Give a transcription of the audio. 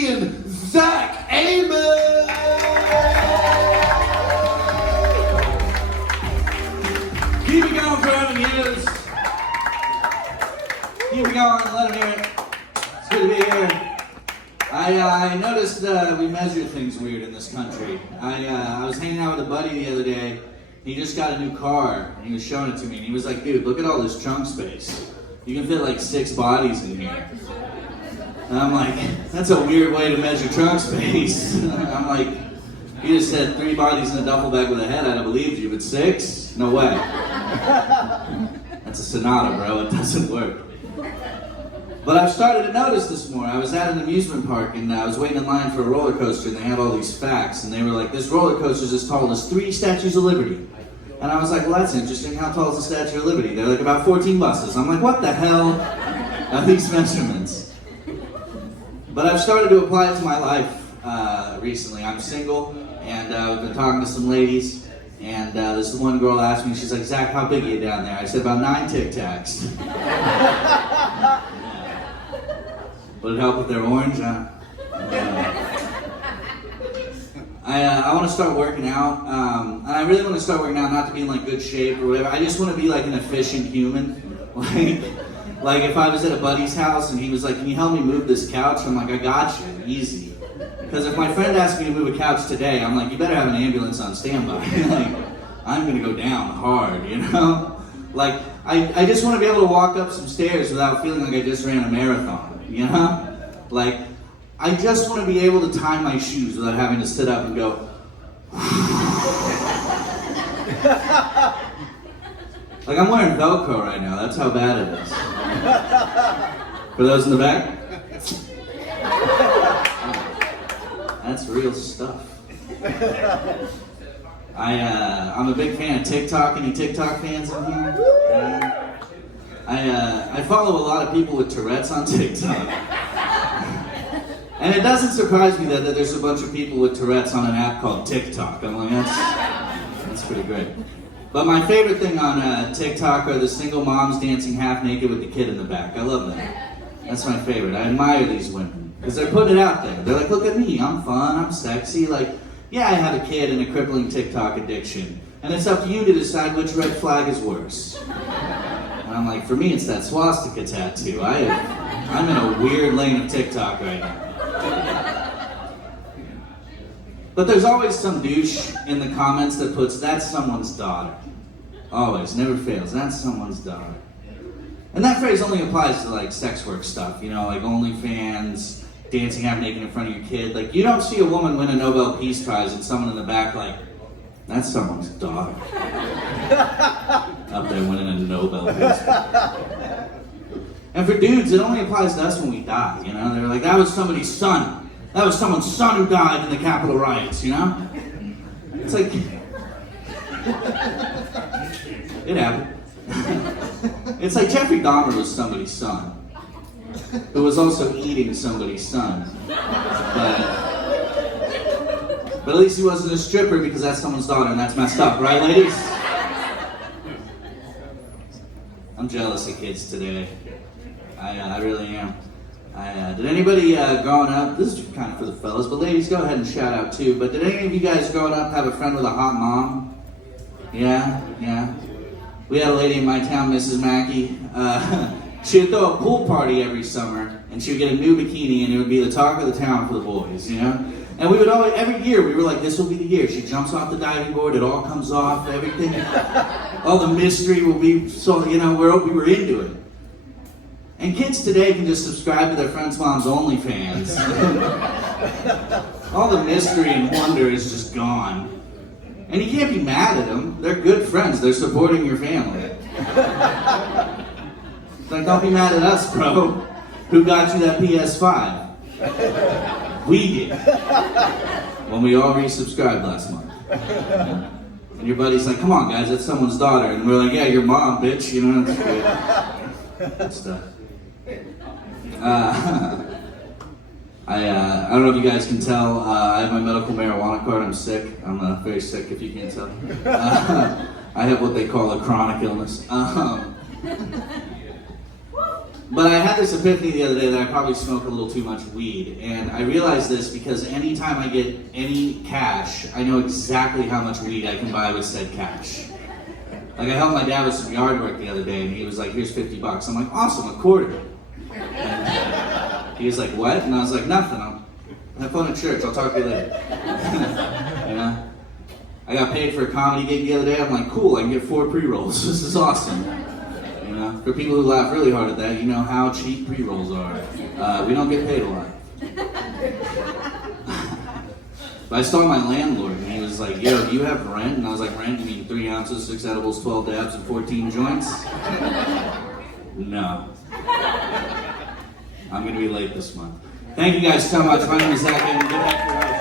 comedian Amon. Keep it going, Jordan Hughes. Keep it going, let him hear it. It's good to be here. I noticed we measure things weird in this country. I was hanging out with a buddy the other day. He just got a new car, and he was showing it to me, and he was like, dude, look at all this trunk space. You can fit like 6 bodies in here. And I'm like, that's a weird way to measure trunk space. I'm like, you just said 3 bodies in a duffel bag with a head, I'd have believed you, but 6? No way. That's a Sonata, bro, it doesn't work. But I've started to notice this more. I was at an amusement park and I was waiting in line for a roller coaster and they had all these facts and they were like, this roller coaster is as tall as 3 Statues of Liberty. And I was like, well, that's interesting. How tall is the Statue of Liberty? They're like about 14 buses. I'm like, what the hell are these measurements? But I've started to apply it to my life recently. I'm single and I've been talking to some ladies and this one girl asked me, she's like, Zach, how big are you down there? I said, about 9 Tic Tacs. Would it help if they're orange, huh? I want to start working out, and I really want to start working out not to be in like good shape or whatever. I just want to be like an efficient human. Like if I was at a buddy's house and he was like, can you help me move this couch? I'm like, I got you, easy. Because if my friend asked me to move a couch today, I'm like, you better have an ambulance on standby. Like, I'm gonna go down hard, you know? Like, I just want to be able to walk up some stairs without feeling like I just ran a marathon, you know? Like, I just want to be able to tie my shoes without having to sit up and go. Like, I'm wearing Velcro right now, that's how bad it is. For those in the back? That's real stuff. I'm a big fan of TikTok. Any TikTok fans in here? I follow a lot of people with Tourette's on TikTok. And it doesn't surprise me that there's a bunch of people with Tourette's on an app called TikTok. I'm like, that's pretty great. But my favorite thing on TikTok are the single moms dancing half naked with the kid in the back. I love that. That's my favorite. I admire these women. Because they're putting it out there. They're like, look at me, I'm fun, I'm sexy. Like, yeah, I have a kid and a crippling TikTok addiction. And it's up to you to decide which red flag is worse. And I'm like, for me, it's that swastika tattoo. I'm in a weird lane of TikTok right now. But there's always some douche in the comments that puts, that's someone's daughter. Always, never fails, that's someone's daughter. And that phrase only applies to like sex work stuff, you know, like OnlyFans, dancing half naked in front of your kid. Like, you don't see a woman win a Nobel Peace Prize and someone in the back like, that's someone's daughter. Up there winning a Nobel Peace Prize. And for dudes, it only applies to us when we die, you know? They're like, that was somebody's son. That was someone's son who died in the Capitol riots, you know? It's like, it happened. It's like Jeffrey Dahmer was somebody's son, who was also eating somebody's son. But at least he wasn't a stripper because that's someone's daughter and that's messed up, right, ladies? I'm jealous of kids today. I really am. Did anybody growing up, this is kind of for the fellas, but ladies, go ahead and shout out too, but did any of you guys growing up have a friend with a hot mom? Yeah. We had a lady in my town, Mrs. Mackey. She would throw a pool party every summer, and she would get a new bikini, and it would be the talk of the town for the boys, you know? And we would always, every year, we were like, this will be the year. She jumps off the diving board, it all comes off, everything. All the mystery will be, so, you know, we were into it. And kids today can just subscribe to their friend's mom's OnlyFans. All the mystery and wonder is just gone. And you can't be mad at them. They're good friends. They're supporting your family. It's like, don't be mad at us, bro. Who got you that PS5? We did. When we all resubscribed last month. And your buddy's like, come on, guys, that's someone's daughter. And we're like, yeah, your mom, bitch. You know, that's good. Good stuff. I don't know if you guys can tell, I have my medical marijuana card. I'm sick. I'm very sick, if you can't tell. I have what they call a chronic illness. But I had this epiphany the other day that I probably smoke a little too much weed. And I realized this because anytime I get any cash, I know exactly how much weed I can buy with said cash. Like I helped my dad with some yard work the other day and he was like, here's $50. I'm like, awesome, a quarter. And he was like, what? And I was like, nothing, I'll have fun at church, I'll talk to you later. You know? I got paid for a comedy gig the other day, I'm like, cool, I can get 4 pre-rolls, this is awesome. You know, for people who laugh really hard at that, you know how cheap pre-rolls are. We don't get paid a lot. But I saw my landlord and he was like, yo, do you have rent? And I was like, rent? You mean 3 ounces, 6 edibles, 12 dabs, and 14 joints? No. I'm gonna be late this month. Thank you guys so much. My name is Zach, and good night for your house.